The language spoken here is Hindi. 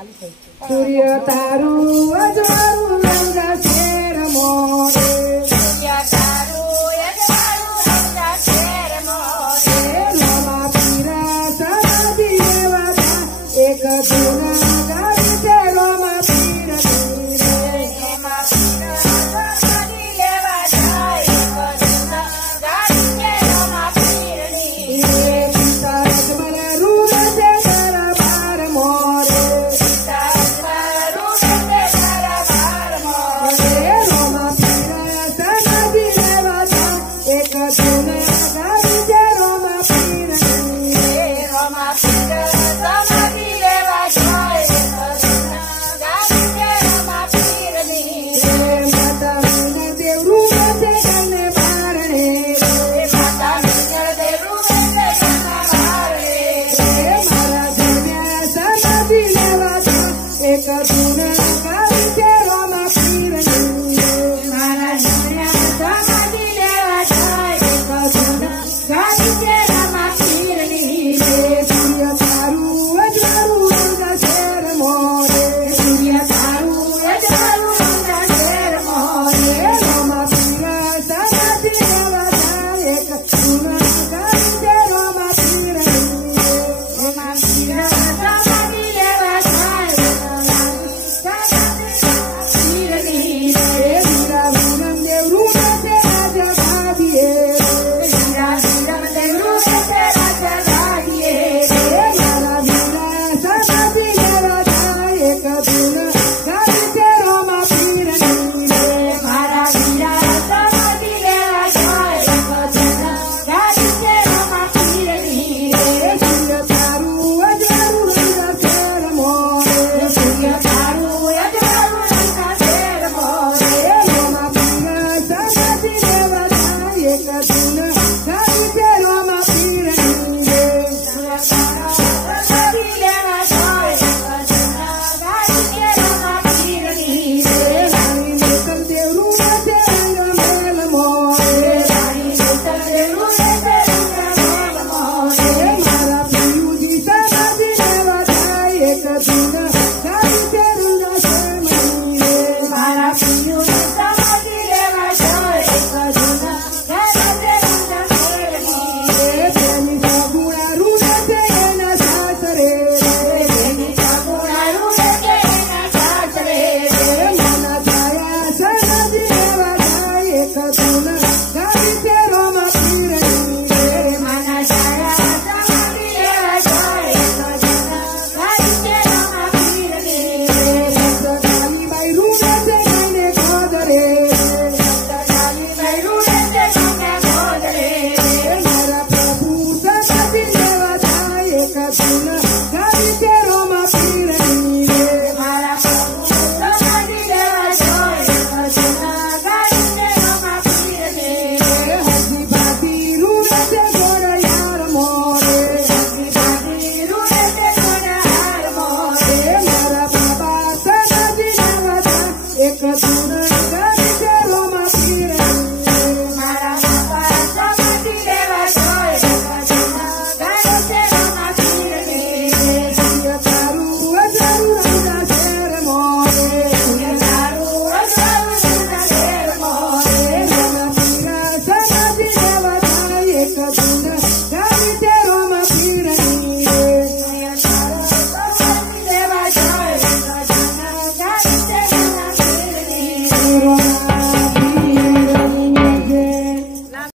सूर्य तारू अजवारू रंगा शेर मोरे सूर्य तारू अजवारू रंगा शेर मोरे रामा पीरा समाधी देवता एक गुना गावी ते रामा पीर रे रामा पीरा समाधी देवता एक गुना गावी ते रामा पीर रे पिता रजमल रूप से दरबार मोरे Gavi te